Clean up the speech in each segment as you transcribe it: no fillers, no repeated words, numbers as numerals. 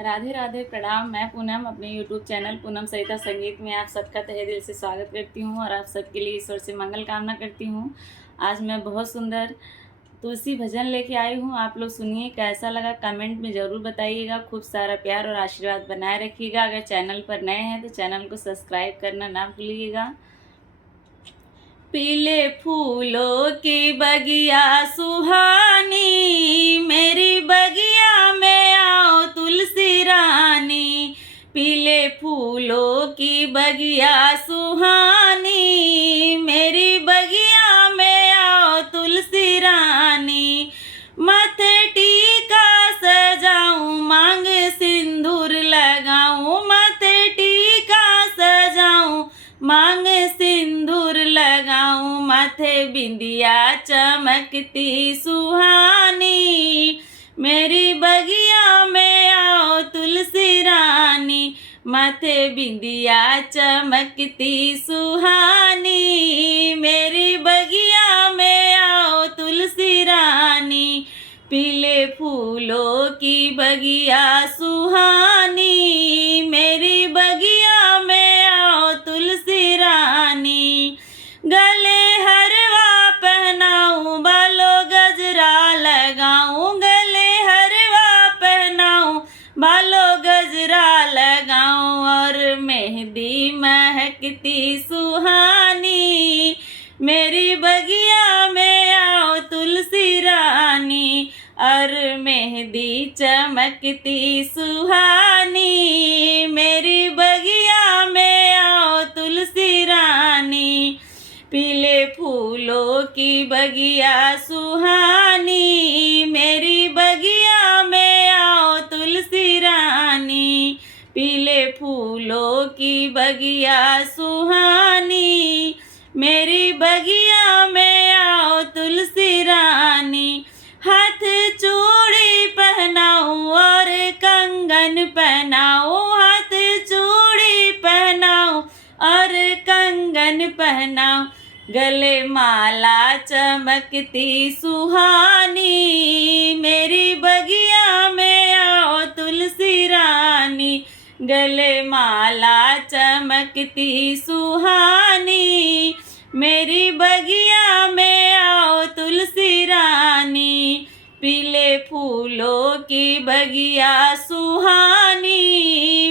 राधे राधे, प्रणाम। मैं पूनम अपने यूट्यूब चैनल पूनम सरिता संगीत में आप सबका तहे दिल से स्वागत करती हूँ और आप सबके लिए ईश्वर से मंगल कामना करती हूँ। आज मैं बहुत सुंदर तुलसी भजन लेके आई हूँ। आप लोग सुनिए, कैसा लगा कमेंट में ज़रूर बताइएगा। खूब सारा प्यार और आशीर्वाद बनाए रखिएगा। अगर चैनल पर नए हैं तो चैनल को सब्सक्राइब करना ना भूलिएगा। पीले फूलों की बगिया सुहानी, मेरी बगिया में आओ तुलसी रानी। पीले फूलों की बगिया सुहानी, मेरी बगिया में आओ तुलसी रानी। माथे टीका सजाऊं, मांग सिंदूर लगाऊं। माथे टीका सजाऊं, मांग सिंदूर लगाऊं। माथे बिंदिया चमकती सुहानी, मेरी बगिया में आओ तुलसी रानी। माथे बिंदिया चमकती सुहानी, मेरी बगिया में आओ तुलसी रानी। पीले फूलों की बगिया सुहानी, मेरी बगिया में आओ तुलसी रानी। गले हरवा पहनाऊं, बालों गजरा लगाऊं। गले हरवा पहनाऊं, बालों गजरा लगाऊं। और मेहंदी महकती सुहानी, मेरी बगिया में आओ तुलसी रानी। और मेहंदी चमकती सुहानी, मेरी बगिया में आओ तुलसी रानी। पीले फूलों की बगिया सुहानी, मेरी बगिया में आओ तुलसी रानी। पीले फूलों की बगिया सुहानी, मेरी बगिया में आओ तुलसी रानी। हाथ चूड़ी पहनाऊं और कंगन पहनाऊं। हाथ चूड़ी पहनाऊं और कंगन पहनाऊं। गले माला चमकती सुहानी, मेरी बगिया में आओ तुलसी रानी। गले माला चमकती सुहानी, मेरी बगिया में आओ तुलसी रानी। पीले फूलों की बगिया सुहानी,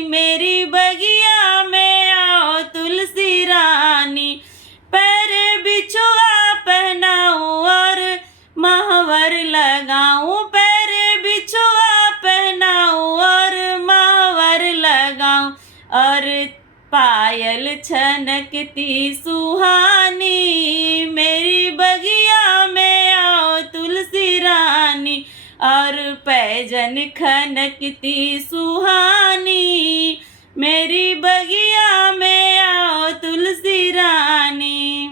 मेरी बगिया में आओ तुलसी रानी। पैर बिछुआ पहनाऊं और महावर लगाऊं। पैर बिछुआ पहनाऊं और महावर लगाऊं। और पायल छनकती सुहानी, मेरी बगिया में आओ तुलसी रानी। और पैजन खनकती सुहानी, मेरी बगिया में आओ तुलसी रानी।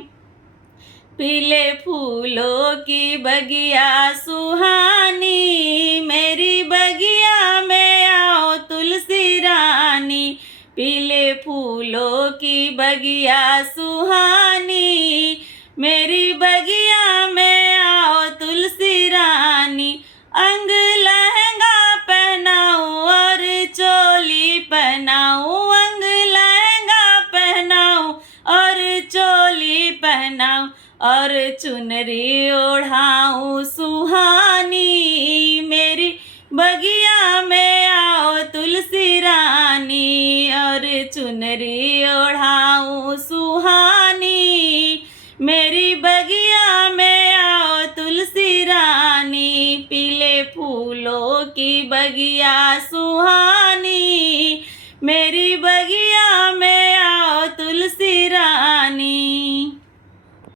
पीले फूलों की बगिया सुहानी, मेरी बगिया में आओ तुलसी रानी। पीले फूलों की बगिया सुहानी, मेरी बगिया में आओ तुलसी रानी। अंग लहंगा पहनाऊं और चोली पहनाऊं। अंग लहंगा पहनाऊं और चोली पहनाऊं। और चुनरी ओढ़ाऊं सुहानी, मेरी बगिया में आओ तुलसी रानी। और चुनरी ओढ़ाऊं सुहानी, मेरी बगिया में आओ तुलसी रानी। पीले फूलों की बगिया सुहानी, मेरी बगिया